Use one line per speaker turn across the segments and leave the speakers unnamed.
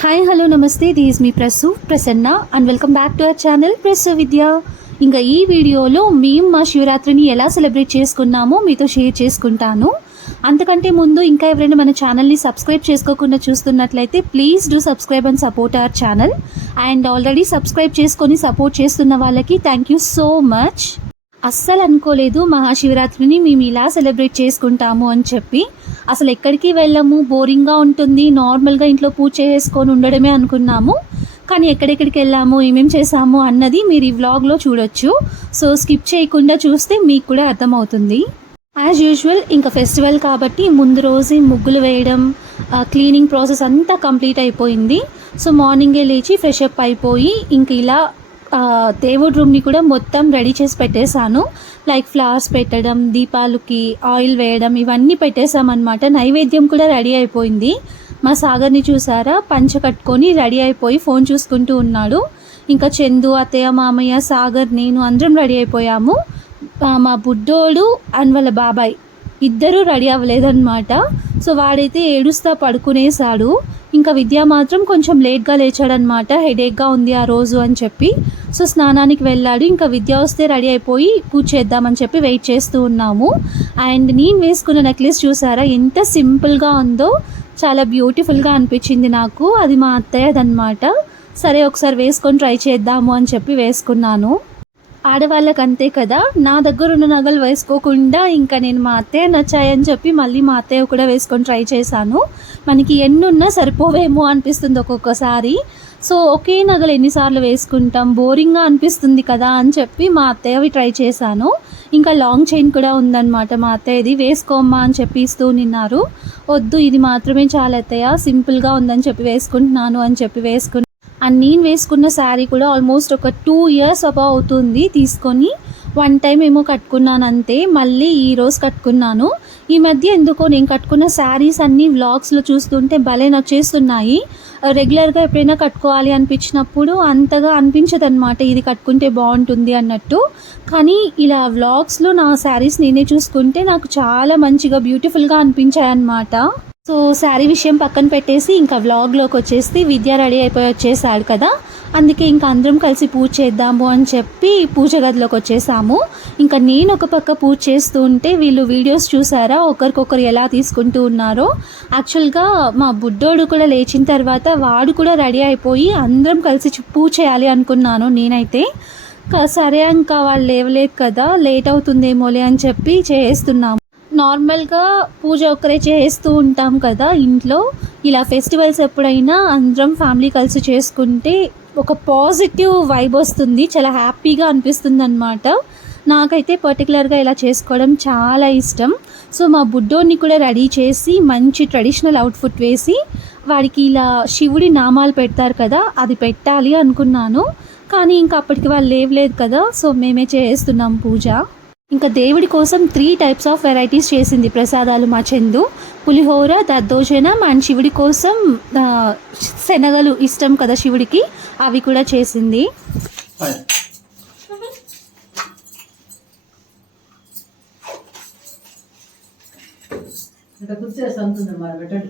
Hi hello నమస్తే this me Prasu Prasanna and welcome back to our channel Prasu Vidya ఇంకా ఈ వీడియోలో మేము మా శివరాత్రిని ఎలా సెలబ్రేట్ చేసుకున్నామో మీతో షేర్ చేసుకుంటాను. అంతకంటే ముందు ఇంకా ఎవరైనా మన ఛానల్ని సబ్స్క్రైబ్ చేసుకోకుండా చూస్తున్నట్లయితే please do subscribe and support our channel and already subscribe చేసుకొని సపోర్ట్ చేస్తున్న వాళ్ళకి థ్యాంక్ యూ సో మచ్ అస్సలు అనుకోలేదు మహాశివరాత్రిని మేము ఇలా సెలబ్రేట్ చేసుకుంటాము అని చెప్పి. అసలు ఎక్కడికి వెళ్ళము? బోరింగ్గా ఉంటుంది. నార్మల్గా ఇంట్లో పూజ చేసుకొని ఉండడమే అనుకున్నాము. కానీ ఎక్కడెక్కడికి వెళ్ళాము? ఏమేం చేసాము అన్నది మీరు ఈ వ్లాగ్లో చూడొచ్చు. సో స్కిప్ చేయకుండా చూస్తే మీకు కూడా అర్థమవుతుంది. యాజ్ యూజువల్ ఇంకా ఫెస్టివల్ కాబట్టి ముందు రోజే ముగ్గులు వేయడం క్లీనింగ్ ప్రాసెస్ అంతా కంప్లీట్ అయిపోయింది. సో మార్నింగే లేచి ఫ్రెష్ అప్ అయిపోయి ఇంక ఇలా దేవుడి రూమ్ని కూడా మొత్తం రెడీ చేసి పెట్టేశాను. లైక్ ఫ్లవర్స్ పెట్టడం దీపాలకి ఆయిల్ వేయడం ఇవన్నీ పెట్టేశామన్నమాట. నైవేద్యం కూడా రెడీ అయిపోయింది. మా సాగర్ని చూసారా? పంచ కట్టుకొని రెడీ అయిపోయి ఫోన్ చూసుకుంటూ ఉన్నాడు. ఇంకా చందు అత్తయ్య మామయ్య సాగర్ నేను అందరం రెడీ అయిపోయాము. మా బుడ్డోడు అండ్ వాళ్ళ బాబాయ్. ఇద్దరూ రెడీ అవ్వలేదన్నమాట. సో వాడైతే ఏడుస్తా పడుకునేశాడు. ఇంకా విద్య మాత్రం కొంచెం లేట్గా లేచాడనమాట హెడేక్గా ఉంది ఆ రోజు అని చెప్పి. సో స్నానానికి వెళ్ళాడు. ఇంకా విద్య వస్తే రెడీ అయిపోయి పూజ చేద్దామని చెప్పి వెయిట్ చేస్తూ ఉన్నాము. అండ్ నేను వేసుకున్న నెక్లెస్ చూసారా? ఎంత సింపుల్గా ఉందో చాలా బ్యూటిఫుల్గా అనిపించింది నాకు. అది మా అత్తయ్యదన్నమాట. సరే ఒకసారి వేసుకొని ట్రై చేద్దాము అని చెప్పి వేసుకున్నాను. ఆడవాళ్ళకి అంతే కదా? నా దగ్గర ఉన్న నగలు వేసుకోకుండా ఇంకా నేను మా అత్తయ్య నచ్చాయని చెప్పి మళ్ళీ మా అత్తయ్య కూడా వేసుకొని ట్రై చేశాను. మనకి ఎన్నున్నా సరిపోవేమో అనిపిస్తుంది ఒక్కొక్కసారి. సో ఒకే నగలు ఎన్నిసార్లు వేసుకుంటాం? బోరింగ్గా అనిపిస్తుంది కదా అని చెప్పి మా అత్తయ్యవి ట్రై చేశాను. ఇంకా లాంగ్ చైన్ కూడా ఉందన్నమాట మా అత్తయ్యది. వేసుకోమ్మా అని చెప్పి ఇస్తూ నిన్నారు. వద్దు ఇది మాత్రమే చాలా అత్తయ్య. సింపుల్గా ఉందని చెప్పి వేసుకుంటున్నాను అని చెప్పి వేసుకుని అండ్ నేను వేసుకున్న శారీ కూడా ఆల్మోస్ట్ ఒక టూ ఇయర్స్ అబౌ అవుతుంది. తీసుకొని వన్ టైం ఏమో కట్టుకున్నాను అంతే. మళ్ళీ ఈ రోజు కట్టుకున్నాను. ఈ మధ్య ఎందుకో నేను కట్టుకున్న శారీస్ అన్నీ వ్లాగ్స్లో చూస్తుంటే భలే నచ్చేస్తున్నాయి. రెగ్యులర్గా ఎప్పుడైనా కట్టుకోవాలి అనిపించినప్పుడు అంతగా అనిపించదు అనమాట ఇది కట్టుకుంటే బాగుంటుంది అన్నట్టు. కానీ ఇలా వ్లాగ్స్లో నా శారీస్ నేనే చూసుకుంటే నాకు చాలా మంచిగా బ్యూటిఫుల్గా అనిపించాయి అన్నమాట సో శారీ విషయం పక్కన పెట్టేసి ఇంకా వ్లాగ్లోకి వచ్చేసి విద్య రెడీ అయిపోయి వచ్చేసాడు కదా. అందుకే ఇంకా అందరం కలిసి పూజ చేద్దాము అని చెప్పి పూజ గదిలోకి వచ్చేసాము. ఇంకా నేను ఒక పక్క పూజ చేస్తూ ఉంటే వీళ్ళు వీడియోస్ చూసారా? ఒకరికొకరు ఎలా తీసుకుంటూ ఉన్నారో. యాక్చువల్గా మా బుడ్డోడు కూడా లేచిన తర్వాత వాడు కూడా రెడీ అయిపోయి అందరం కలిసి పూజ చేయాలి అనుకున్నాను నేనైతే. సరే ఇంకా వాళ్ళు లేవలేదు కదా లేట్ అవుతుందేమోలే అని చెప్పి చేస్తున్నాము. నార్మల్గా పూజ ఒక్కరే చేస్తూ ఉంటాం కదా ఇంట్లో. ఇలా ఫెస్టివల్స్ ఎప్పుడైనా అందరం ఫ్యామిలీ కలిసి చేసుకుంటే ఒక పాజిటివ్ వైబ్ వస్తుంది చాలా హ్యాపీగా అనిపిస్తుంది అనమాట నాకైతే పర్టికులర్గా ఇలా చేసుకోవడం చాలా ఇష్టం. సో మా బుడ్డోని కూడా రెడీ చేసి మంచి ట్రెడిషనల్ అవుట్ఫుట్ వేసి వాడికి ఇలా శివుడి నామాలు పెడతారు కదా అది పెట్టాలి అనుకున్నాను. కానీ ఇంకా అప్పటికి వాళ్ళు లేవలేదు కదా సో మేమే చేస్తున్నాం పూజ. ఇంకా దేవుడి కోసం త్రీ టైప్స్ ఆఫ్ వెరైటీస్ చేసింది. ప్రసాదాలు మా చందు పులిహోర దద్దోజనం అండ్ శివుడి కోసం శనగలు ఇష్టం కదా శివుడికి అవి కూడా చేసింది.
కూర్చేసి అంతుంది మరి పెట్టండి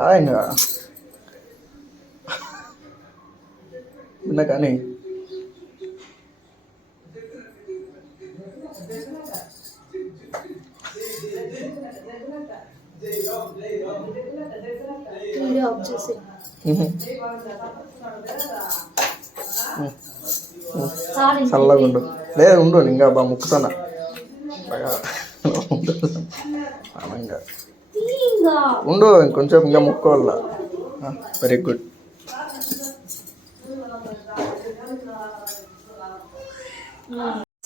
పూలు
రా ఇంకా ఉన్నా కానీ. చల్లగా ఉండు లేదు ఉండు ఇంకా బా ముక్కుతున్నా బాగా ఉండు. ఆనంగా. ఉండు ఇంకొంచెం ఇంకా ముక్కోవాల వెరీ గుడ్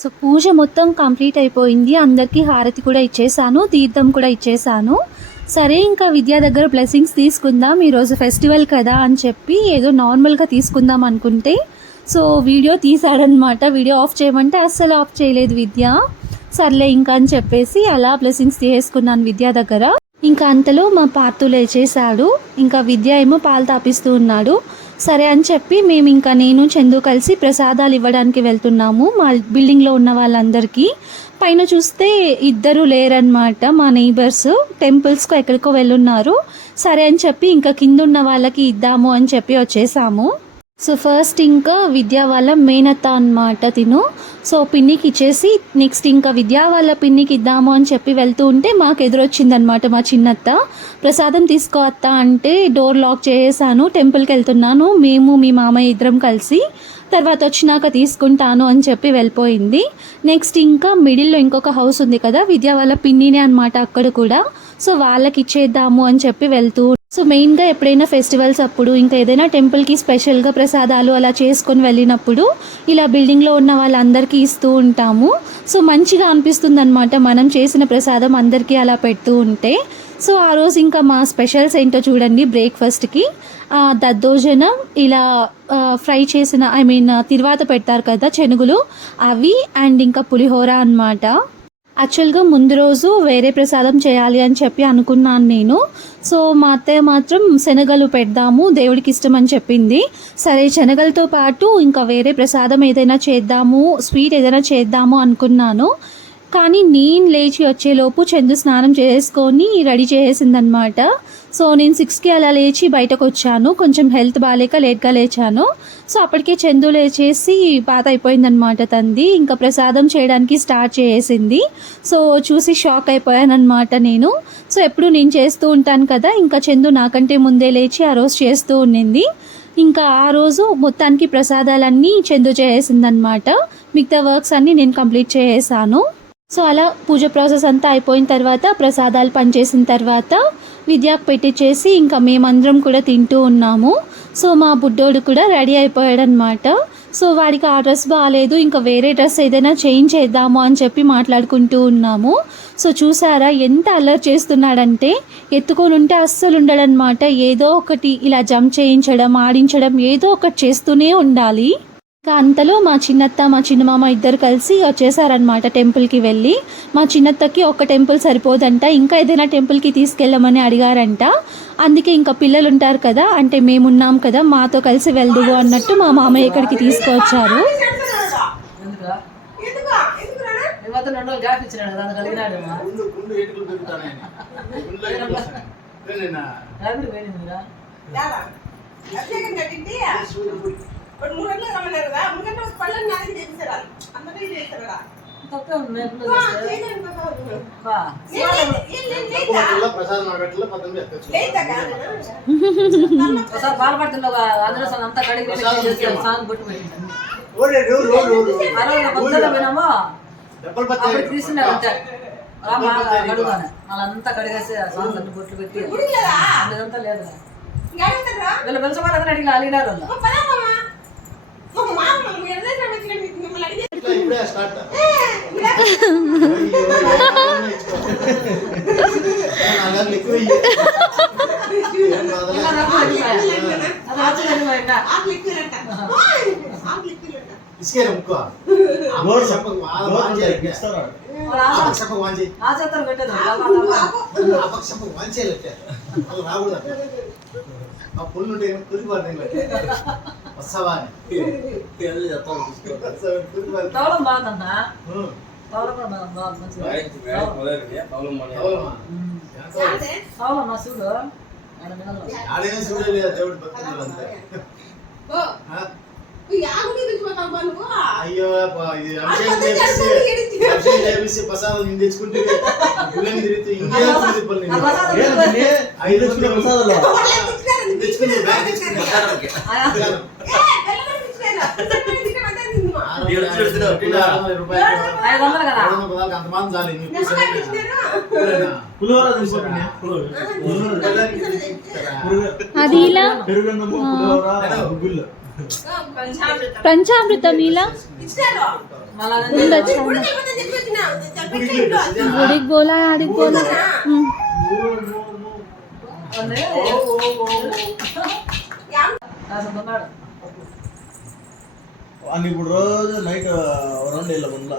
సో పూజ మొత్తం కంప్లీట్ అయిపోయింది. అందరికీ హారతి కూడా ఇచ్చేసాను తీర్థం కూడా ఇచ్చేసాను. సరే ఇంకా విద్యా దగ్గర బ్లెస్సింగ్స్ తీసుకుందాం. ఈరోజు ఫెస్టివల్ కదా అని చెప్పి ఏదో నార్మల్గా తీసుకుందాం అనుకుంటే సో వీడియో తీసాడనమాట వీడియో ఆఫ్ చేయమంటే అస్సలు ఆఫ్ చేయలేదు విద్య. సర్లే ఇంకా అని చెప్పేసి అలా బ్లెస్సింగ్స్ తీసుకున్నాను విద్య దగ్గర. ఇంకా అంతలో మా పాతు లేచేశాడు. ఇంకా విద్య ఏమో పాలు తాపిస్తూ ఉన్నాడు. సరే అని చెప్పి మేము ఇంకా నేను చందు కలిసి ప్రసాదాలు ఇవ్వడానికి వెళ్తున్నాము మా బిల్డింగ్లో ఉన్న వాళ్ళందరికీ. పైన చూస్తే ఇద్దరు లేరనమాట మా నైబర్స్ టెంపుల్స్కో ఎక్కడికో వెళ్ళున్నారు. సరే అని చెప్పి ఇంకా కింద ఉన్న వాళ్ళకి ఇద్దాము అని చెప్పి వచ్చేసాము. సో ఫస్ట్ ఇంకా విద్యా వాళ్ళ మేనత్త అన్నమాట తిను. సో పిన్నికి ఇచ్చేసి నెక్స్ట్ ఇంకా విద్యా వాళ్ళ పిన్నికి ఇద్దాము అని చెప్పి వెళ్తూ ఉంటే మాకు ఎదురొచ్చిందనమాట మా చిన్నత్త. ప్రసాదం తీసుకో అత్త అంటే డోర్ లాక్ చేసేసాను టెంపుల్కి వెళ్తున్నాను. మేము మీ మామయ్య ఇద్దరం కలిసి తర్వాత వచ్చినాక తీసుకుంటాను అని చెప్పి వెళ్ళిపోయింది. నెక్స్ట్ ఇంకా మిడిల్లో ఇంకొక హౌస్ ఉంది కదా విద్యా వాళ్ళ పిన్నినే అనమాట అక్కడ కూడా. సో వాళ్ళకి ఇచ్చేద్దాము అని చెప్పి వెళ్తూ సో మెయిన్గా ఎప్పుడైనా ఫెస్టివల్స్ అప్పుడు ఇంకా ఏదైనా టెంపుల్కి స్పెషల్గా ప్రసాదాలు అలా చేసుకొని వెళ్ళినప్పుడు ఇలా బిల్డింగ్లో ఉన్న వాళ్ళందరికీ ఇస్తూ ఉంటాము. సో మంచిగా అనిపిస్తుంది అనమాట మనం చేసిన ప్రసాదం అందరికీ అలా పెడుతూ ఉంటే. సో ఆ రోజు ఇంకా మా స్పెషల్స్ ఏంటో చూడండి బ్రేక్ఫాస్ట్కి. దద్దోజనం ఇలా ఫ్రై చేసిన ఐ మీన్ తిరువాత పెడతారు కదా చెనుగులు అవి అండ్ ఇంకా పులిహోర అన్నమాట. యాక్చువల్గా ముందు రోజు వేరే ప్రసాదం చేయాలి అని చెప్పి అనుకున్నాను నేను. సో మా అత్తయ్య మాత్రం శనగలు పెడదాము దేవుడికి ఇష్టం అని చెప్పింది. సరే శనగలతో పాటు ఇంకా వేరే ప్రసాదం ఏదైనా చేద్దాము స్వీట్ ఏదైనా చేద్దాము అనుకున్నాను. కానీ నేను లేచి వచ్చేలోపు చందు స్నానం చేసుకొని రెడీ చేసేసిందనమాట సో నేను సిక్స్కి అలా లేచి బయటకు వచ్చాను. కొంచెం హెల్త్ బాగాలేక లేట్గా లేచాను. సో అప్పటికే చందు లేచేసి పాత అయిపోయిందనమాట తంది. ఇంకా ప్రసాదం చేయడానికి స్టార్ట్ చేసింది సో చూసి షాక్ అయిపోయానమాట నేను. సో ఎప్పుడు నేను చేస్తూ ఉంటాను కదా ఇంకా చందు నాకంటే ముందే లేచి ఆ రోజు చేస్తూ ఉండింది. ఇంకా ఆ రోజు మొత్తానికి ప్రసాదాలన్నీ చందు చేసేసిందనమాట మిగతా వర్క్స్ అన్నీ నేను కంప్లీట్ చేసేసాను. సో అలా పూజ ప్రాసెస్ అంతా అయిపోయిన తర్వాత ప్రసాదాలు పనిచేసిన తర్వాత విద్యాకు పెట్టించేసి ఇంకా మేమందరం కూడా తింటూ ఉన్నాము. సో మా బుడ్డోడు కూడా రెడీ అయిపోయాడనమాట సో వాడికి ఆ డ్రెస్ బాగాలేదు ఇంకా వేరే డ్రెస్ ఏదైనా చేంజ్ చేద్దాము అని చెప్పి మాట్లాడుకుంటూ ఉన్నాము. సో చూసారా ఎంత అల్లరి చేస్తున్నాడంటే ఎత్తుకొని ఉంటే అస్సలు ఉండడనమాట ఏదో ఒకటి ఇలా జంప్ చేయించడం ఆడించడం ఏదో ఒకటి చేస్తూనే ఉండాలి. ఇంకా అంతలో మా చిన్నత్త మా చిన్నమామ ఇద్దరు కలిసి వచ్చేసారనమాట టెంపుల్కి వెళ్ళి మా చిన్నత్తకి ఒక టెంపుల్ సరిపోదంట ఇంకా ఏదైనా టెంపుల్కి తీసుకెళ్ళమని అడిగారంట అందుకే ఇంకా పిల్లలు ఉంటారు కదా అంటే మేమున్నాం కదా మాతో కలిసి వెళ్దువు అన్నట్టు మా మామయ్య ఇక్కడికి తీసుకొచ్చారు
ఎందుకా ఈ మధ్య రెండు రోజులు గ్యాప్ ఇచ్చినాడు కదా అందుకు కలిగినాడు రాత్రి పోయిందిరా తప్పే ఉంది మేపులో చేస్తే. బా. ఒకసారి బాధపడుతుండగా ఆంజనేయ స్వామి అంతా కడిగి చేసి సాంగ్ బొట్టు పెట్టిండు ఆ రోజు పొద్దున్న పోయినామో అప్పుడు తీసుకున్నారు అంతే రామా కడుగానే వాళ్ళంతా కడిగేసి ఆ సాంగ్ అన్ని బొట్లు పెట్టి ఇదంతా లేదు వీళ్ళు పిలిచబడదని అడిగిన అడిగినారు వాళ్ళు ఇలా రప్పు అడిగిపోయా. అది వచ్చి వెళ్ళిపోయిందా? వాళ్ళ ఆశ- ఆశతో పెట్టేది లవ్వ, లవ్వ.
ఆ పుల్లు ఉంటే కుదిరిపోతుంది వస్తావా అని కుదిరిపోతుంది
తవలం బాగుందన్నా తవలం కూడా బాగుంది, బాగుంది, మంచిగా.
అవునమ్మా.
తవలం నా చూడు ఆయన మినల్లో.
ఆడేమో చూడలేదు దేవుడు భక్తులు అంతే ఆ? అయ్యో అబ్బా, ఇది అభిషేకం చేపిస్తే అభిషేకం చేపిస్తే ప్రసాదం నేను తెచ్చుకుంటే గుళ్ళని తిరుగుతూ ఇంకే తిరుగుతుంది
ఆ ప్రసాదం
ఐదు తెచ్చుకుంది బ్యాగ్ తెచ్చుకుంది
ఆయా.
అరవై
అది ఇలా. పంచామృతం ఇలా ఉండొచ్చు గుడికి పోలా ఆడికి పోలా ఉమ్.
రాసుకున్నాడు
వాడిని ఇప్పుడు రోజు నైట్ రెండు వేల ముందులో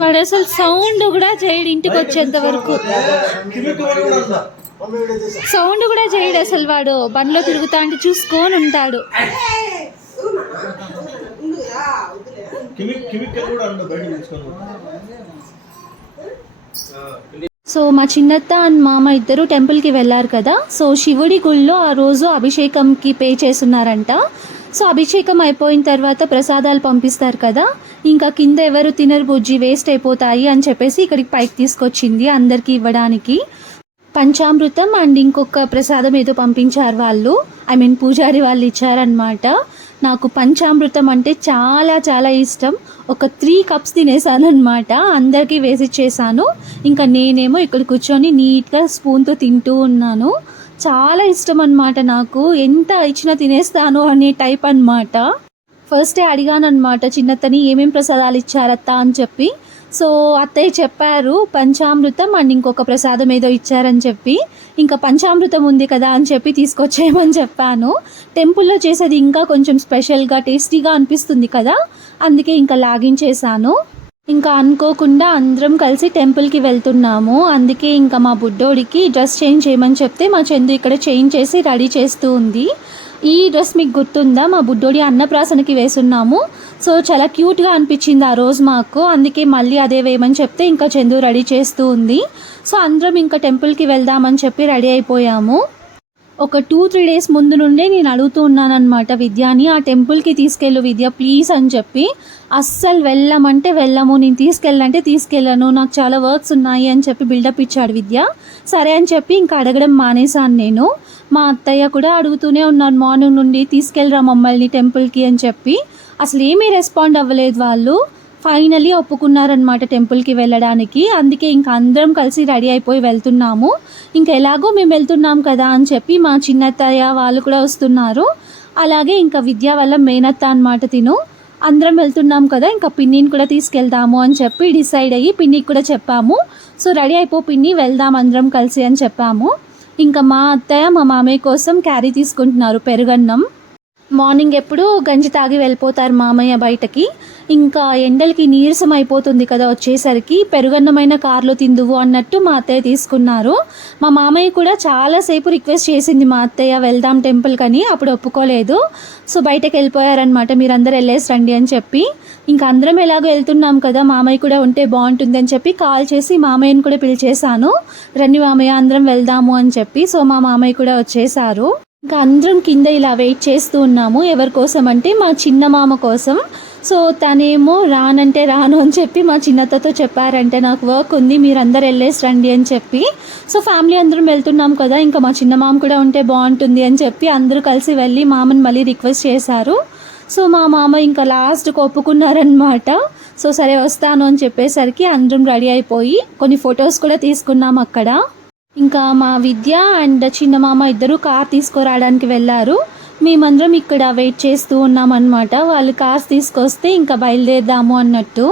వాడు అసలు సౌండ్ కూడా చేయడు ఇంటికి వచ్చేంత వరకు సౌండ్ కూడా చేయడు అసలు వాడు బండ్లో తిరుగుతా అంటే చూసుకొని ఉంటాడు
కూడా బయట
సో మా చిన్నత్త అండ్ మామ ఇద్దరు టెంపుల్కి వెళ్ళారు కదా. సో శివుడి గుళ్ళో ఆ రోజు అభిషేకంకి పే చేస్తున్నారంట. సో అభిషేకం అయిపోయిన తర్వాత ప్రసాదాలు పంపిస్తారు కదా. ఇంకా కింద ఎవరు తినరు బుజ్జి వేస్ట్ అయిపోతాయి అని చెప్పేసి ఇక్కడికి పైకి తీసుకొచ్చింది అందరికీ ఇవ్వడానికి. పంచామృతం అండ్ ఇంకొక ప్రసాదం ఏదో పంపించారు వాళ్ళు. ఐ మీన్ పూజారి వాళ్ళు ఇచ్చారనమాట నాకు పంచామృతం అంటే చాలా చాలా ఇష్టం. ఒక త్రీ కప్స్ తినేసాను అనమాట అందరికీ వేసి చేశాను. ఇంకా నేనేమో ఇక్కడ కూర్చొని నీట్గా స్పూన్తో తింటూ ఉన్నాను. చాలా ఇష్టం అనమాట నాకు. ఎంత ఇచ్చినా తినేస్తాను అనే టైప్ అనమాట ఫస్టే అడిగాను అనమాట చిన్నతని ఏమేం ప్రసాదాలు ఇచ్చారత్తా? అని చెప్పి. సో అత్తయ్య చెప్పారు పంచామృతం అండ్ ఇంకొక ప్రసాదం ఏదో ఇచ్చారని చెప్పి. ఇంకా పంచామృతం ఉంది కదా అని చెప్పి తీసుకొచ్చేయమని చెప్పాను. టెంపుల్లో చేసేది ఇంకా కొంచెం స్పెషల్గా టేస్టీగా అనిపిస్తుంది కదా. అందుకే ఇంకా లాగించేశాను ఇంకా అనుకోకుండా అందరం కలిసి టెంపుల్కి వెళ్తున్నాము. అందుకే ఇంకా మా బుడ్డోడికి డ్రెస్ చేంజ్ చేయమని చెప్తే మా చందు ఇక్కడ చేంజ్ చేసి రెడీ చేస్తూ ఉంది. ఈ డ్రెస్ మీకు గుర్తుందా? మా బుడ్డోడి అన్నప్రాసనకి వేసున్నాము. సో చాలా క్యూట్గా అనిపించింది ఆ రోజు మాకు. అందుకే మళ్ళీ అదే వేయమని చెప్తే ఇంకా చందు రెడీ చేస్తూ ఉంది. సో అందరం ఇంకా టెంపుల్కి వెళ్దామని చెప్పి రెడీ అయిపోయాము. ఒక టూ త్రీ డేస్ ముందు నుండే నేను అడుగుతూ ఉన్నానమాట విద్యాని ఆ టెంపుల్కి తీసుకెళ్ళు విద్య ప్లీజ్ అని చెప్పి. అస్సలు వెళ్ళమంటే వెళ్ళము నేను తీసుకెళ్ళంటే తీసుకెళ్ళను నాకు చాలా వర్క్స్ ఉన్నాయి అని చెప్పి బిల్డప్ ఇచ్చాడు విద్య. సరే అని చెప్పి ఇంకా అడగడం మానేశాను నేను. మా అత్తయ్య కూడా అడుగుతూనే ఉన్నాను మార్నింగ్ నుండి తీసుకెళ్ళరా మమ్మల్ని టెంపుల్కి అని చెప్పి. అసలు ఏమీ రెస్పాండ్ అవ్వలేదు వాళ్ళు. ఫైనలీ ఒప్పుకున్నారనమాట టెంపుల్కి వెళ్ళడానికి. అందుకే ఇంకా అందరం కలిసి రెడీ అయిపోయి వెళ్తున్నాము. ఇంకా ఎలాగో మేము వెళ్తున్నాం కదా అని చెప్పి మా చిన్నత్తయ్య వాళ్ళు కూడా వస్తున్నారు. అలాగే ఇంకా విద్య వల్ల మేనత్త అనమాట తిను. అందరం వెళ్తున్నాం కదా ఇంకా పిన్నిని కూడా తీసుకెళ్దాము అని చెప్పి డిసైడ్ అయ్యి పిన్నికి కూడా చెప్పాము. సో రెడీ అయిపో పిన్ని వెళ్దాం అందరం కలిసి అని చెప్పాము. ఇంకా మా అత్తయ్య మా మామయ్య కోసం క్యారీ తీసుకుంటున్నారు పెరుగన్నం. మార్నింగ్ ఎప్పుడు గంజి తాగి వెళ్ళిపోతారు మామయ్య బయటకి. ఇంకా ఎండలకి నీరసం అయిపోతుంది కదా వచ్చేసరికి. పెరుగన్నమైన కారులో తిందువు అన్నట్టు మా అత్తయ్య తీసుకున్నారు. మా మామయ్య కూడా చాలాసేపు రిక్వెస్ట్ చేసింది మా అత్తయ్య వెళ్దాం టెంపుల్ కని. అప్పుడు ఒప్పుకోలేదు. సో బయటకు వెళ్ళిపోయారనమాట మీరందరూ వెళ్ళేసి రండి అని చెప్పి. ఇంకా అందరం ఎలాగో వెళ్తున్నాం కదా మామయ్య కూడా ఉంటే బాగుంటుంది అని చెప్పి కాల్ చేసి మామయ్యని కూడా పిలిచేశాను. రండి మామయ్య అందరం వెళ్దాము అని చెప్పి. సో మా మామయ్య కూడా వచ్చేసారు ఇంకా అందరం కింద ఇలా వెయిట్ చేస్తూ ఉన్నాము. ఎవరి కోసం అంటే మా చిన్న మామ కోసం. సో తనేమో రానంటే రాను అని చెప్పి మా చిన్నతతో చెప్పారంటే నాకు వర్క్ ఉంది మీరు అందరు వెళ్ళేసి రండి అని చెప్పి. సో ఫ్యామిలీ అందరం వెళ్తున్నాం కదా ఇంకా మా చిన్న మామ కూడా ఉంటే బాగుంటుంది అని చెప్పి అందరూ కలిసి వెళ్ళి మామని మళ్ళీ రిక్వెస్ట్ చేశారు. సో మా మామ ఇంకా లాస్ట్కి ఒప్పుకున్నారనమాట సో సరే వస్తాను అని చెప్పేసరికి అందరం రెడీ అయిపోయి కొన్ని ఫొటోస్ కూడా తీసుకున్నాం అక్కడ. ఇంకా మా విద్య అండ్ చిన్న మామ ఇద్దరు కార్ తీసుకురావడానికి వెళ్ళారు. మేమందరం ఇక్కడ వెయిట్ చేస్తూ ఉన్నామన్నమాట. వాళ్ళు కార్స్ తీసుకొస్తే ఇంకా బయలుదేరదాము అన్నట్టు.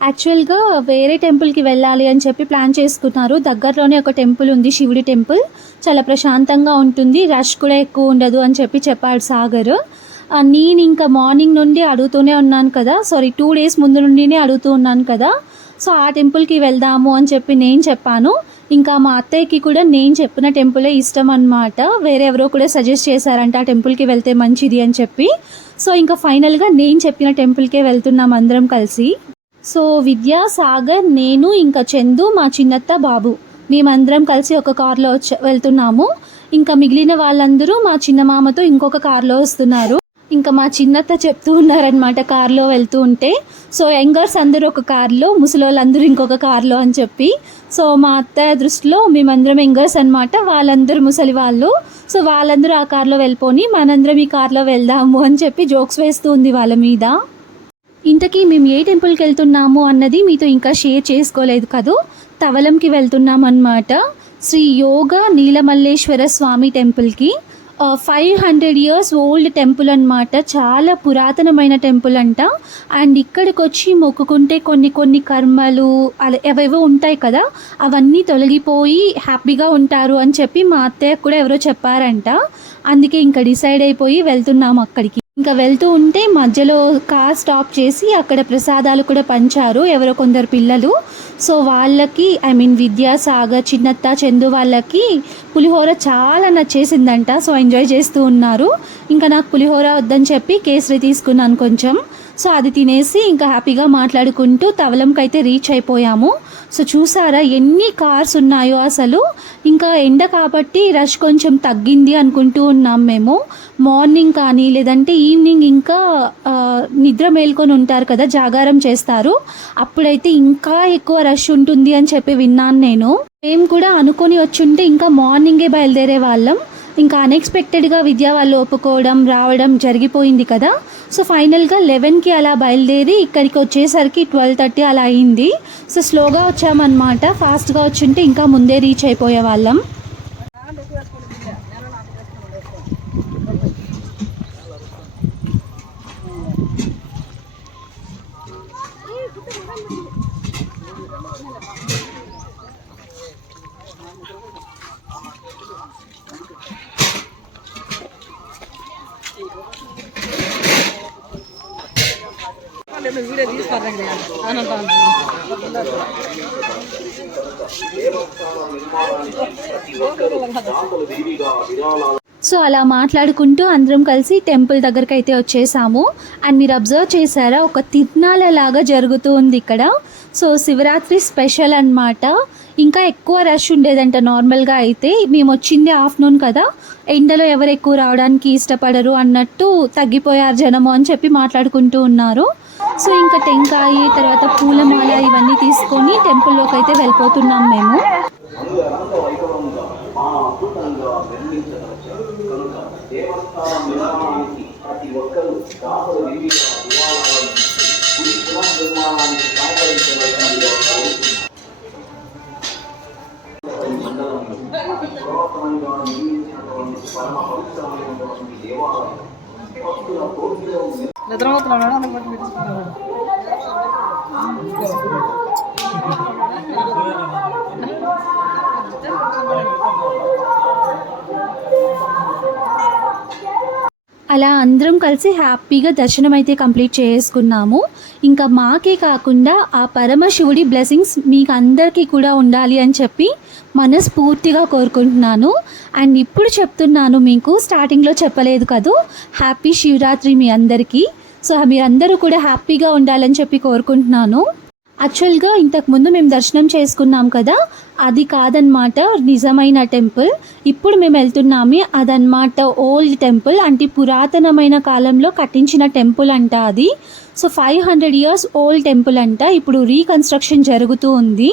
యాక్చువల్గా వేరే టెంపుల్కి వెళ్ళాలి అని చెప్పి ప్లాన్ చేసుకున్నారు. దగ్గరలోనే ఒక టెంపుల్ ఉంది శివుడి టెంపుల్. చాలా ప్రశాంతంగా ఉంటుంది. రష్ కూడా ఎక్కువ ఉండదు అని చెప్పి చెప్పాడు సాగర్. నేను ఇంకా మార్నింగ్ నుండి అడుగుతూనే ఉన్నాను కదా. సారీ టూ డేస్ ముందు నుండినే అడుగుతూ ఉన్నాను కదా. సో ఆ టెంపుల్కి వెళ్దాము అని చెప్పి నేను చెప్పాను. ఇంకా మా అత్తయ్యకి కూడా నేను చెప్పిన టెంపులే ఇష్టం అనమాట వేరే ఎవరో కూడా సజెస్ట్ చేశారంట ఆ టెంపుల్కి వెళ్తే మంచిది అని చెప్పి. సో ఇంకా ఫైనల్గా నేను చెప్పిన టెంపుల్కే వెళ్తున్నాం అందరం కలిసి. సో విద్యా సాగర్ నేను ఇంకా చందు మా చిన్నత్త బాబు. మేమందరం కలిసి ఒక కార్లో వెళ్తున్నాము. ఇంకా మిగిలిన వాళ్ళందరూ మా చిన్న మామతో ఇంకొక కార్లో వస్తున్నారు. ఇంకా మా చిన్నత్త చెప్తూ ఉన్నారనమాట కారులో వెళ్తూ ఉంటే. సో యంగర్స్ అందరూ ఒక కార్లో ముసలోళ్ళందరూ ఇంకొక కార్లో అని చెప్పి. సో మా అత్తయ్య దృష్టిలో మేమందరం యంగర్స్ అనమాట వాళ్ళందరూ ముసలి వాళ్ళు. సో వాళ్ళందరూ ఆ కారులో వెళ్ళిపోని మనందరం ఈ కారులో వెళ్దాము అని చెప్పి జోక్స్ వేస్తూ ఉంది వాళ్ళ మీద. ఇంతకీ మేము ఏ టెంపుల్కి వెళ్తున్నాము అన్నది మీతో ఇంకా షేర్ చేసుకోలేదు కదూ? తవలంకి వెళ్తున్నాం అనమాట శ్రీ యోగ నీలమల్లేశ్వర స్వామి టెంపుల్కి. Five hundred years old temple అన్నమాట. చాలా పురాతనమైన టెంపుల్ అంట. అండ్ ఇక్కడికి వచ్చి మొక్కుకుంటే కొన్ని కొన్ని కర్మలు అలా ఏవేవో ఉంటాయి కదా అవన్నీ తొలగిపోయి హ్యాపీగా ఉంటారు అని చెప్పి మా అత్తయ్య కూడా ఎవరో చెప్పారంట. అందుకే ఇంకా డిసైడ్ అయిపోయి వెళ్తున్నాము అక్కడికి. ఇంకా వెళ్తూ ఉంటే మధ్యలో కార్ స్టాప్ చేసి అక్కడ ప్రసాదాలు కూడా పంచారు ఎవరో కొందరు పిల్లలు. సో వాళ్ళకి ఐ మీన్ విద్యాసాగర్ చిన్నత్త చందు వాళ్ళకి పులిహోర చాలా నచ్చేసిందంట. సో ఎంజాయ్ చేస్తూ ఉన్నారు. ఇంకా నాకు పులిహోర వద్దని చెప్పి కేసరి తీసుకున్నాను కొంచెం. సో అది తినేసి ఇంకా హ్యాపీగా మాట్లాడుకుంటూ తవలంకి అయితే రీచ్ అయిపోయాము. సో చూసారా ఎన్ని కార్స్ ఉన్నాయో అసలు. ఇంకా ఎండ కాబట్టి రష్ కొంచెం తగ్గింది అనుకుంటూ ఉన్నాం మేము. మార్నింగ్ కానీ లేదంటే ఈవినింగ్ ఇంకా నిద్ర మేల్కొని ఉంటారు కదా జాగారం చేస్తారు. అప్పుడైతే ఇంకా ఎక్కువ రష్ ఉంటుంది అని చెప్పి విన్నాను నేను. మేము కూడా అనుకొని వచ్చుంటే ఇంకా మార్నింగే బయలుదేరే వాళ్ళం. ఇంకా అన్ఎక్స్పెక్టెడ్గా విద్యా వాళ్ళు ఒప్పుకోవడం రావడం జరిగిపోయింది కదా. సో ఫైనల్గా లెవెన్కి అలా బయలుదేరి ఇక్కడికి వచ్చేసరికి ట్వెల్వ్ థర్టీ అలా అయింది. సో స్లోగా వచ్చామన్నమాట. ఫాస్ట్గా వచ్చుంటే ఇంకా ముందే రీచ్ అయిపోయే వాళ్ళం
వీడియో తీసుకోరండి అని అంటాను
సో అలా మాట్లాడుకుంటూ అందరం కలిసి టెంపుల్ దగ్గరికి అయితే వచ్చేసాము. అండ్ మీరు అబ్జర్వ్ చేశారా ఒక తిరునాలలాగా లాగా జరుగుతూ ఉంది ఇక్కడ. సో శివరాత్రి స్పెషల్ అన్నమాట. ఇంకా ఎక్కువ రష్ ఉండేదంట నార్మల్గా అయితే. మేము వచ్చింది ఆఫ్టర్నూన్ కదా. ఎండలో ఎవరు ఎక్కువ రావడానికి ఇష్టపడరు అన్నట్టు తగ్గిపోయారు జనము అని చెప్పి మాట్లాడుకుంటూ ఉన్నారు. సో ఇంకా టెంకాయ తర్వాత పూలమాల ఇవన్నీ తీసుకొని టెంపుల్లోకి అయితే వెళ్ళిపోతున్నాం మేము.
నిద్రపోతున్నాడు అని బట్టి పెట్టేసుకున్నాడు
అలా అందరం కలిసి హ్యాపీగా దర్శనం అయితే కంప్లీట్ చేసుకున్నాము. ఇంకా మాకే కాకుండా ఆ పరమశివుడి బ్లెస్సింగ్స్ మీకు అందరికీ కూడా ఉండాలి అని చెప్పి మనస్ఫూర్తిగా కోరుకుంటున్నాను. అండ్ ఇప్పుడు చెప్తున్నాను మీకు స్టార్టింగ్లో చెప్పలేదు కదూ హ్యాపీ శివరాత్రి మీ అందరికీ. సో మీరందరూ కూడా హ్యాపీగా ఉండాలని చెప్పి కోరుకుంటున్నాను. యాక్చువల్గా ఇంతకుముందు మేము దర్శనం చేసుకున్నాం కదా అది కాదనమాట నిజమైన టెంపుల్. ఇప్పుడు మేము వెళ్తున్నామే అదనమాట ఓల్డ్ టెంపుల్ అంటే పురాతనమైన కాలంలో కట్టించిన టెంపుల్ అంట అది. So five hundred years old temple అంట ఇప్పుడు రీకన్స్ట్రక్షన్ జరుగుతూ ఉంది.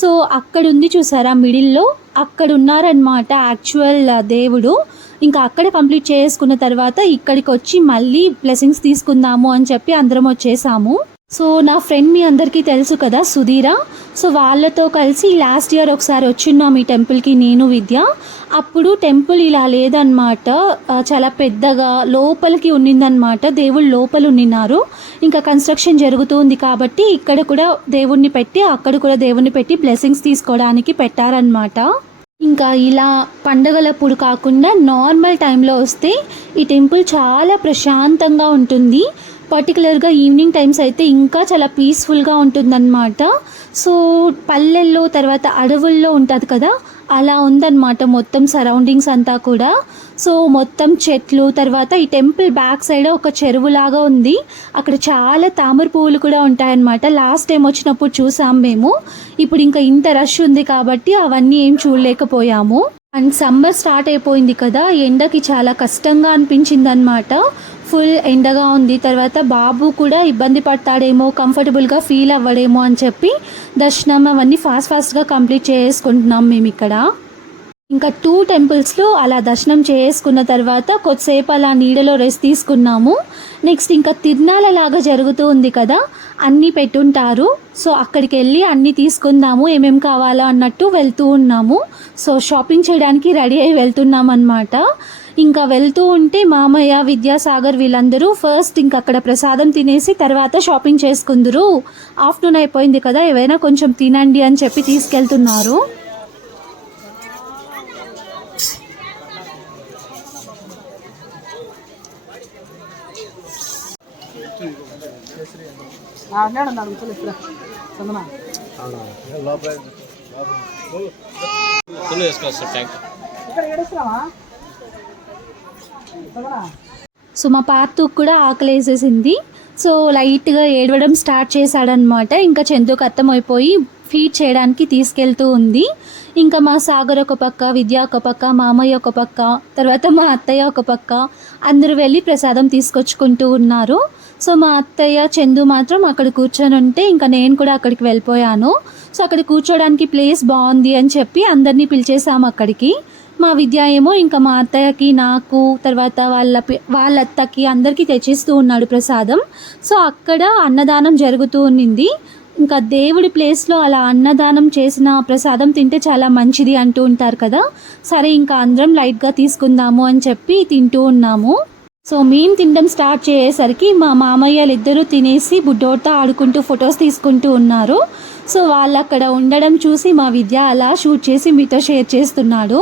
సో అక్కడ ఉంది చూసారా మిడిల్లో అక్కడ ఉన్నారనమాట యాక్చువల్ దేవుడు. ఇంకా అక్కడ కంప్లీట్ చేసుకున్న తర్వాత ఇక్కడికి వచ్చి మళ్ళీ బ్లెస్సింగ్స్ తీసుకుందాము అని చెప్పి అందరం వచ్చేసాము. సో నా ఫ్రెండ్ మీ అందరికీ తెలుసు కదా సుధీర. సో వాళ్ళతో కలిసి లాస్ట్ ఇయర్ ఒకసారి వచ్చిన్నాం ఈ టెంపుల్కి నేను విద్య. అప్పుడు టెంపుల్ ఇలా లేదనమాట చాలా పెద్దగా లోపలికి ఉన్నిందనమాట దేవుళ్ళు లోపల ఉండినారు ఇంకా కన్స్ట్రక్షన్ జరుగుతుంది కాబట్టి ఇక్కడ కూడా దేవుణ్ణి పెట్టి అక్కడ కూడా దేవుణ్ణి పెట్టి బ్లెస్సింగ్స్ తీసుకోవడానికి పెట్టారనమాట ఇంకా ఇలా పండగలప్పుడు కాకుండా నార్మల్ టైంలో వస్తే ఈ టెంపుల్ చాలా ప్రశాంతంగా ఉంటుంది. పర్టికులర్గా ఈవినింగ్ టైమ్స్ అయితే ఇంకా చాలా పీస్ఫుల్గా ఉంటుందన్నమాట. సో పల్లెల్లో తర్వాత అడవుల్లో ఉంటుంది కదా అలా ఉందన్నమాట మొత్తం సరౌండింగ్స్ అంతా కూడా. సో మొత్తం చెట్లు తర్వాత ఈ టెంపుల్ బ్యాక్ సైడ్ ఒక చెరువులాగా ఉంది. అక్కడ చాలా తామర పువ్వులు కూడా ఉంటాయన్నమాట. లాస్ట్ టైం వచ్చినప్పుడు చూసాం మేము. ఇప్పుడు ఇంకా ఇంత రష్ ఉంది కాబట్టి అవన్నీ ఏం చూడలేకపోయాము. అండ్ సమ్మర్ స్టార్ట్ అయిపోయింది కదా ఎండకి చాలా కష్టంగా అనిపించింది అనమాట ఫుల్ ఎండగా ఉంది. తర్వాత బాబు కూడా ఇబ్బంది పడతాడేమో కంఫర్టబుల్గా ఫీల్ అవ్వడేమో అని చెప్పి దర్శనం అవన్నీ ఫాస్ట్ ఫాస్ట్గా కంప్లీట్ చేసుకుంటున్నాం మేము ఇక్కడ. ఇంకా టూ టెంపుల్స్లో అలా దర్శనం చేసుకున్న తర్వాత కొద్దిసేపు అలా నీడలో రెస్ట్ తీసుకున్నాము. నెక్స్ట్ ఇంకా తిరునాళ్ళ లాగా జరుగుతూ ఉంది కదా అన్నీ పెట్టుంటారు. సో అక్కడికి వెళ్ళి అన్నీ తీసుకుందాము ఏమేమి కావాలో అన్నట్టు వెళ్తూ ఉన్నాము. సో షాపింగ్ చేయడానికి రెడీ అయి వెళ్తున్నాం అనమాట ఇంకా వెళ్తూ ఉంటే మామయ్య విద్యాసాగర్ వీళ్ళందరూ ఫస్ట్ ఇంకా అక్కడ ప్రసాదం తినేసి తర్వాత షాపింగ్ చేసుకుందరు. ఆఫ్టర్నూన్ అయిపోయింది కదా ఏవైనా కొంచెం తినండి అని చెప్పి తీసుకెళ్తున్నారు.
అన్నాడు
సో మా పార్తూకు కూడా ఆకలి వేసేసింది సో లైట్గా ఏడవడం స్టార్ట్ చేశాడనమాట ఇంకా చందుకు అర్థమైపోయి ఫీడ్ చేయడానికి తీసుకెళ్తూ ఉంది. ఇంకా మా సాగర్ ఒక పక్క విద్య ఒక పక్క మామయ్య ఒక పక్క తర్వాత మా అత్తయ్య ఒక పక్క అందరూ వెళ్ళి ప్రసాదం తీసుకొచ్చుకుంటూ ఉన్నారు. సో మా అత్తయ్య చందు మాత్రం అక్కడ కూర్చొని ఉంటే ఇంకా నేను కూడా అక్కడికి వెళ్ళిపోయాను. సో అక్కడ కూర్చోడానికి ప్లేస్ బాగుంది అని చెప్పి అందరినీ పిలిచేసాము అక్కడికి. మా విద్య ఏమో ఇంకా మా అత్తయ్యకి నాకు తర్వాత వాళ్ళ వాళ్ళ అత్తకి అందరికీ తెచ్చిస్తూ ఉన్నాడు ప్రసాదం. సో అక్కడ అన్నదానం జరుగుతూ ఉన్నింది. ఇంకా దేవుడి ప్లేస్లో అలా అన్నదానం చేసిన ప్రసాదం తింటే చాలా మంచిది అంటూ ఉంటారు కదా. సరే ఇంకా అందరం లైట్గా తీసుకుందాము అని చెప్పి తింటూ ఉన్నాము. సో మేము తినడం స్టార్ట్ చేసేసరికి మా మామయ్యలు ఇద్దరు తినేసి బుడ్డోడితో ఆడుకుంటూ ఫొటోస్ తీసుకుంటూ ఉన్నారు. సో వాళ్ళు అక్కడ ఉండడం చూసి మా విద్య అలా షూట్ చేసి మీతో షేర్ చేస్తున్నాడు.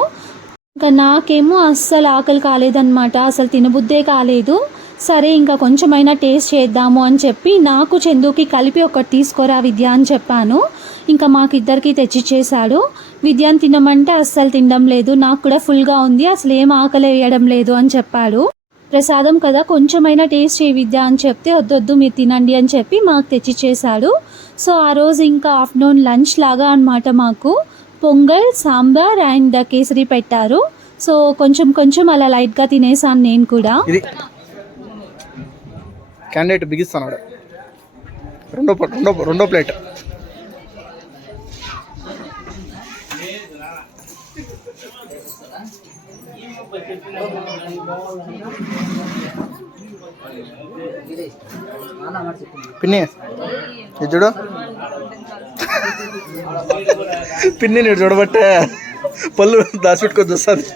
ఇంకా నాకేమో అస్సలు ఆకలి కాలేదన్నమాట. అసలు తినబుద్దే కాలేదు. సరే ఇంకా కొంచెమైనా టేస్ట్ చేద్దాము అని చెప్పి నాకు చందుకి కలిపి ఒకటి తీసుకోరా విద్య అని చెప్పాను. ఇంకా మాకిద్దరికి తెచ్చిచ్చేశాడు. విద్యను తినమంటే అస్సలు తినడం లేదు. నాకు కూడా ఫుల్గా ఉంది. అసలు ఏం ఆకలి వేయడం లేదు అని చెప్పాడు. ప్రసాదం కదా కొంచెమైనా టేస్ట్ చేయి విద్య అని చెప్తే వద్దొద్దు మీరు తినండి అని చెప్పి మాకు తెచ్చిచ్చేశాడు. సో ఆ రోజు ఇంకా ఆఫ్టర్నూన్ లంచ్ లాగా అన్నమాట మాకు. పొంగల్ సాంబార్ అండ్ కేసరి పెట్టారు. సో కొంచెం కొంచెం అలా లైట్గా తినేసాను నేను కూడా.
క్యాండిడేట్ బిగిస్తాను రెండో రెండో రెండో ప్లేట్.
అన్న
పిన్ని చూడు. పిన్ని నేను చూడబట్టే పళ్ళు దాచిపెట్టుకొని చూస్తుంది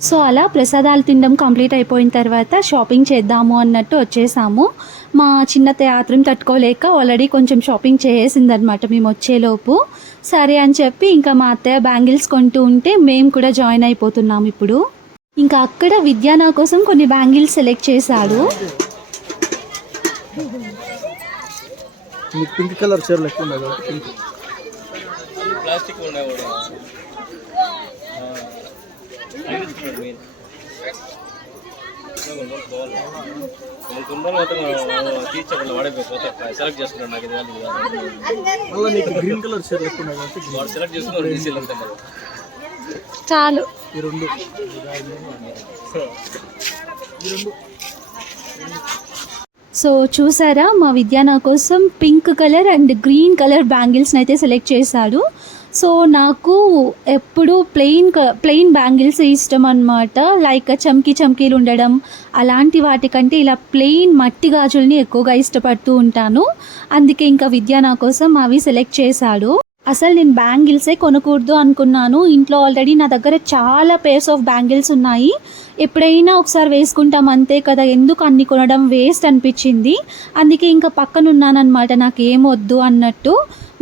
సో అలా ప్రసాదాలు తినడం కంప్లీట్ అయిపోయిన తర్వాత షాపింగ్ చేద్దాము అన్నట్టు వచ్చేసాము. మా చిన్న ఆత్రం తట్టుకోలేక ఆల్రెడీ కొంచెం షాపింగ్ చేసిందనమాట మేము వచ్చేలోపు. సరే అని చెప్పి ఇంకా మా అత్తయ్య బ్యాంగిల్స్ కొంటూ ఉంటే మేము కూడా జాయిన్ అయిపోతున్నాం ఇప్పుడు. ఇంకా అక్కడ విద్యా నా కోసం కొన్ని బ్యాంగిల్స్ సెలెక్ట్ చేశాడు.
పింక్ కలర్ చీరలు ఎక్కువ ఉన్నాయి
ప్లాస్టిక్ ఉన్నాయి సెలెక్ట్ చేసుకున్నాడు నాకు ఇది
నీకు గ్రీన్ కలర్
వాడు సెలెక్ట్
చాలు.
ఈ రెండు
సో చూసారా మా విద్య నా కోసం pink colour and green colour బ్యాంగిల్స్ని అయితే సెలెక్ట్ చేశాడు సో నాకు ఎప్పుడు ప్లెయిన్ ప్లెయిన్ బ్యాంగిల్స్ ఇష్టం అనమాట లైక్ చమ్కీ చమ్కీలు ఉండడం అలాంటి వాటికంటే ఇలా ప్లెయిన్ మట్టి గాజుల్ని ఎక్కువగా ఇష్టపడుతూ ఉంటాను. అందుకే ఇంకా విద్య నా కోసం అవి సెలెక్ట్ చేశాడు. అసలు నేను బ్యాంగిల్సే కొనకూడదు అనుకున్నాను. ఇంట్లో ఆల్రెడీ నా దగ్గర చాలా పేర్స్ ఆఫ్ బ్యాంగిల్స్ ఉన్నాయి. ఎప్పుడైనా ఒకసారి వేసుకుంటాం అంతే కదా ఎందుకు అన్ని కొనడం వేస్ట్ అనిపించింది. అందుకే ఇంకా పక్కన ఉన్నానన్నమాట నాకు ఏం వద్దు అన్నట్టు.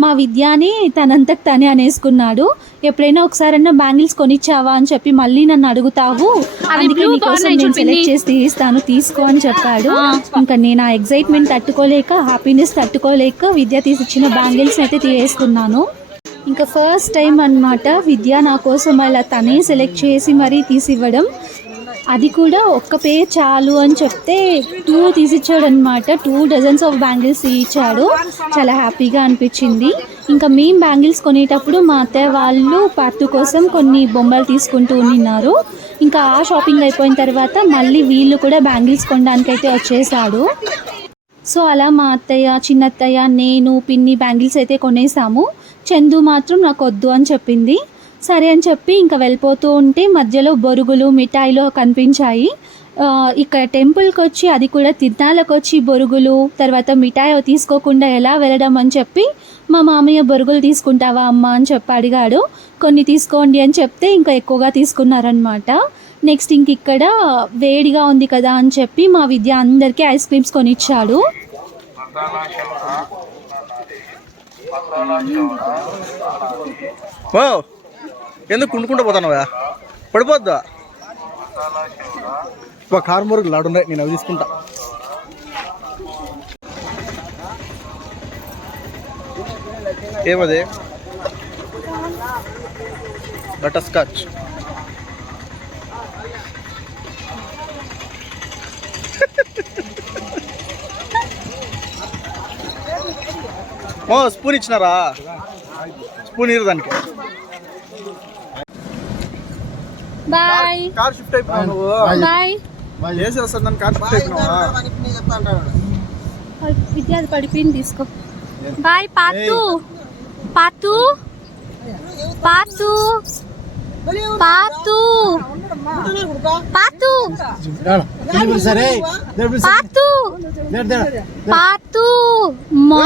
మా విద్యాని తనంతకు తనే అనేసుకున్నాడు. ఎప్పుడైనా ఒకసారన్నా బ్యాంగిల్స్ కొనిచ్చావా అని చెప్పి మళ్ళీ నన్ను అడుగుతావు. అందుకే నీకోసం నేను సెలెక్ట్ చేసి తీస్తాను తీసుకో అని చెప్పాడు. ఇంకా నేను ఆ ఎగ్జైట్మెంట్ తట్టుకోలేక హ్యాపీనెస్ తట్టుకోలేక విద్య తీసిచ్చిన బ్యాంగిల్స్ అయితే తీసేసుకున్నాను. ఇంకా ఫస్ట్ టైం అన్నమాట విద్య నా కోసం అలా తనే సెలెక్ట్ చేసి మరీ తీసివ్వడం. అది కూడా ఒక్క పేర్ చాలు అని చెప్తే టూ తీసిచ్చాడు అనమాట టూ డజన్స్ ఆఫ్ బ్యాంగిల్స్ ఇచ్చాడు చాలా హ్యాపీగా అనిపించింది. ఇంకా మేము బ్యాంగిల్స్ కొనేటప్పుడు మా అత్తయ్య వాళ్ళు పత్తు కోసం కొన్ని బొమ్మలు తీసుకుంటూ ఉన్నారు. ఇంకా ఆ షాపింగ్ అయిపోయిన తర్వాత మళ్ళీ వీళ్ళు కూడా బ్యాంగిల్స్ కొనడానికి అయితే వచ్చేసాడు సో అలా మా అత్తయ్య చిన్నత్తయ్య నేను పిన్ని బ్యాంగిల్స్ అయితే కొనేసాము. చందు మాత్రం నాకు వద్దు అని చెప్పింది. సరే అని చెప్పి ఇంకా వెళ్ళిపోతూ ఉంటే మధ్యలో బొరుగులు మిఠాయిలు కనిపించాయి. ఇక్కడ టెంపుల్కి వచ్చి అది కూడా తిరునాళ్ళకి వచ్చి బొరుగులు తర్వాత మిఠాయి తీసుకోకుండా ఎలా వెళ్ళడం అని చెప్పి మా మామయ్య బొరుగులు తీసుకుంటావా అమ్మ అని చెప్పి అడిగాడు. కొన్ని తీసుకోండి అని చెప్తే ఇంకా ఎక్కువగా తీసుకున్నారనమాట నెక్స్ట్ ఇంక ఇక్కడ వేడిగా ఉంది కదా అని చెప్పి మా విద్య అందరికీ ఐస్ క్రీమ్స్ కొనిచ్చాడు.
ఓ! ఎందుకు కుండుకుంటూ పోతానవా? పడిపోద్దా?
ఒక కారు మురుగులు లాడున్నాయి నేను అవి తీసుకుంటా.
ఏమది? బటర్ స్కాచ్ ఓ స్పూన్ ఇచ్చినారా? స్పూన్ ఇరు దానికి.
బాయ్
కార్ షిఫ్ట్ అయిపోయావు నువ్వు.
బాయ్
కార్ షిఫ్ట్ అయిపోయినావా?
విద్య అది పడిపోయింది తీసుకో. బాయ్ పాతు పాతు పాతు పాతు పాతు
సరే
పాతు పాతు మా.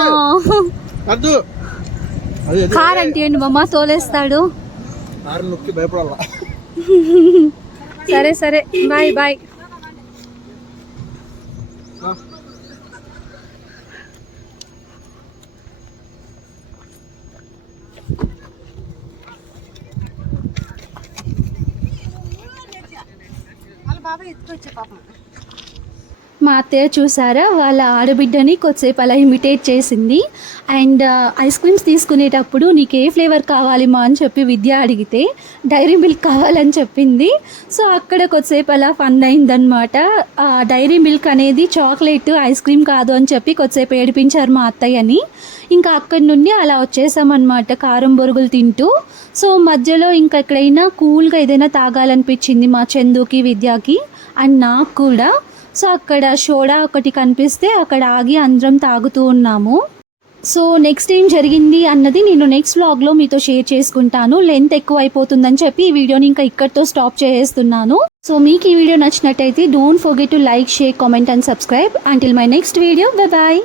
కార్ అంటే ఏంటి మమ్మ తోలేస్తాడు.
కారు నొక్కి భయపడాలా?
సరే సరే. బాయ్ బాయ్ బాబా ఎత్తుకొచ్చే పాపం. మా అత్తయ్య చూసారా? వాళ్ళ ఆడబిడ్డని కొద్దిసేపు అలా ఇమిటేట్ చేసింది. అండ్ ఐస్ క్రీమ్స్ తీసుకునేటప్పుడు నీకు ఏ ఫ్లేవర్ కావాలి మా అని చెప్పి విద్య అడిగితే డైరీ మిల్క్ కావాలని చెప్పింది. సో అక్కడ కొద్దిసేపు అలా ఫన్ అయిందనమాట డైరీ మిల్క్ అనేది చాక్లెట్ ఐస్ క్రీమ్ కాదు అని చెప్పి కొద్దిసేపు ఏడిపించారు మా అత్తయ్యని. ఇంకా అక్కడి నుండి అలా వచ్చేసామన్నమాట కారం బొరుగులు తింటూ. సో మధ్యలో ఇంకా ఎక్కడైనా కూల్గా ఏదైనా తాగాలనిపించింది మా చందుకి విద్యకి. అండ్ నాకు కూడా సో అక్కడ సోడా ఒకటి కనిపిస్తే అక్కడ ఆగి అందరం తాగుతూ ఉన్నాము. సో నెక్స్ట్ ఏం జరిగింది అన్నది నేను నెక్స్ట్ వ్లాగ్లో మీతో షేర్ చేసుకుంటాను. లెంత్ ఎక్కువ అయిపోతుందని చెప్పి ఈ వీడియోని ఇంకా ఇక్కడితో స్టాప్ చేసేస్తున్నాను. సో మీకు ఈ వీడియో నచ్చినట్టయితే don't forget to like share comment and subscribe. Until my next video. Bye bye.